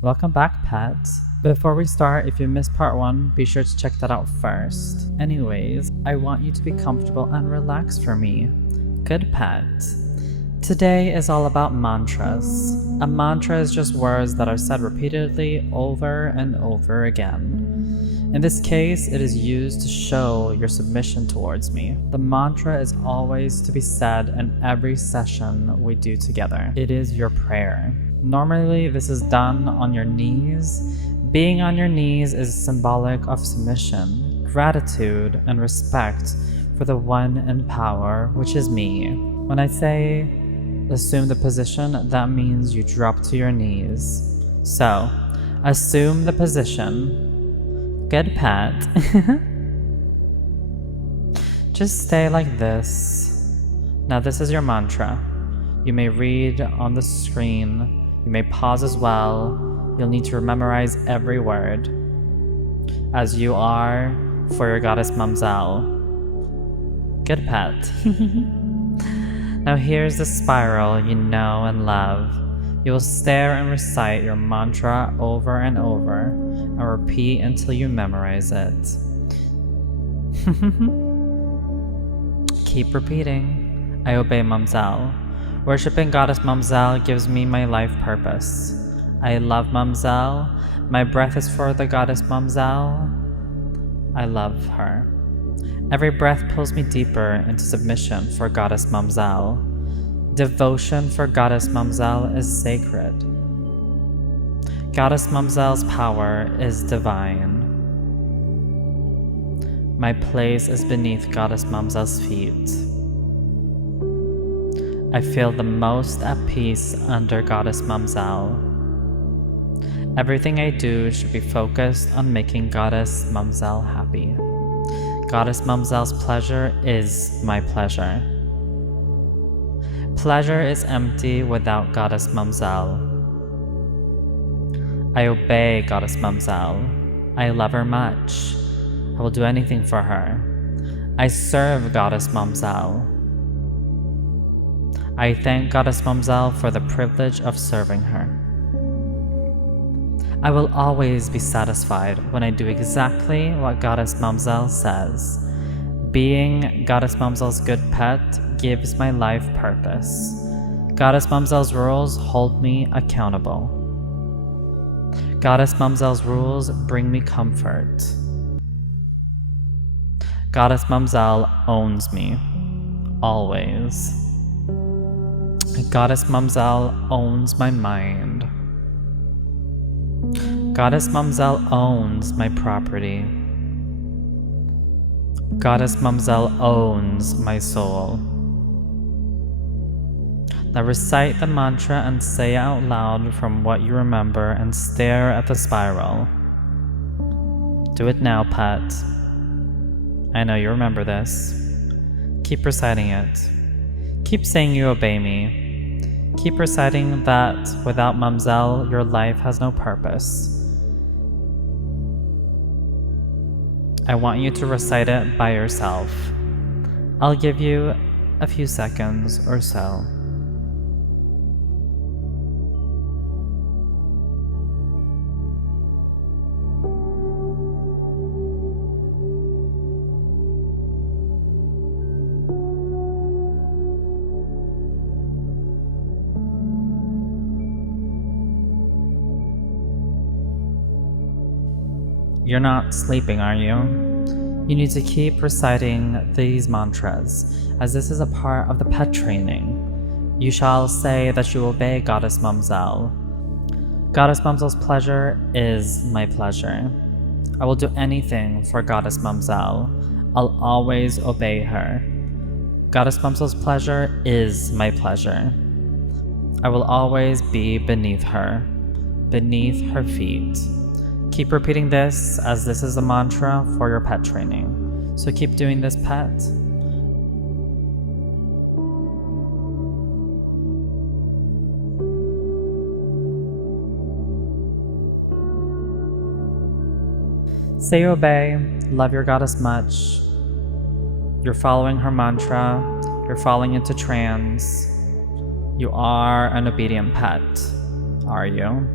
Welcome back, pet. Before we start, if you missed part 1, be sure to check that out first. Anyways, I want you to be comfortable and relaxed for me. Good, pet. Today is all about mantras. A mantra is just words that are said repeatedly over and over again. In this case, it is used to show your submission towards me. The mantra is always to be said in every session we do together. It is your prayer. Normally, this is done on your knees. Being on your knees is symbolic of submission, gratitude, and respect for the one in power, which is me. When I say assume the position, that means you drop to your knees. So, assume the position. Good, pet. Just stay like this. Now this is your mantra. You may read on the screen. You may pause as well. You'll need to memorize every word. As you are for your goddess Mumzel. Good, pet. Now here's the spiral you know and love. You will stare and recite your mantra over and over, and repeat until you memorize it. Keep repeating. I obey Mumzel. Worshipping goddess Mumzel gives me my life purpose. I love Mumzel. My breath is for the goddess Mumzel. I love her. Every breath pulls me deeper into submission for goddess Mumzel. Devotion for goddess Mumzel is sacred. Goddess Mumzel's power is divine. My place is beneath goddess Mumzel's feet. I feel the most at peace under goddess Mumzel. Everything I do should be focused on making goddess Mumzel happy. Goddess Mumzel's pleasure is my pleasure. Pleasure is empty without goddess Mumzel. I obey goddess Mumzel. I love her much. I will do anything for her. I serve goddess Mumzel. I thank goddess Mumzel for the privilege of serving her. I will always be satisfied when I do exactly what goddess Mumzel says. Being goddess Mumzel's good pet gives my life purpose. Goddess Mumzel's rules hold me accountable. Goddess Mumzel's rules bring me comfort. Goddess Mumzel owns me, always. Goddess Mumzel owns my mind. Goddess Mumzel owns my property. Goddess Mumzel owns my soul. Now recite the mantra and say it out loud from what you remember and stare at the spiral. Do it now, pet. I know you remember this. Keep reciting it. Keep saying you obey me. Keep reciting that without Mumzel, your life has no purpose. I want you to recite it by yourself. I'll give you a few seconds or so. You're not sleeping, are you? You need to keep reciting these mantras, as this is a part of the pet training. You shall say that you obey goddess Mumzel. Goddess Mumzel's pleasure is my pleasure. I will do anything for goddess Mumzel. I'll always obey her. Goddess Mumzel's pleasure is my pleasure. I will always be beneath her feet. Keep repeating this, as this is a mantra for your pet training. So keep doing this, pet. Say you obey, love your goddess much. You're following her mantra. You're falling into trance. You are an obedient pet, are you?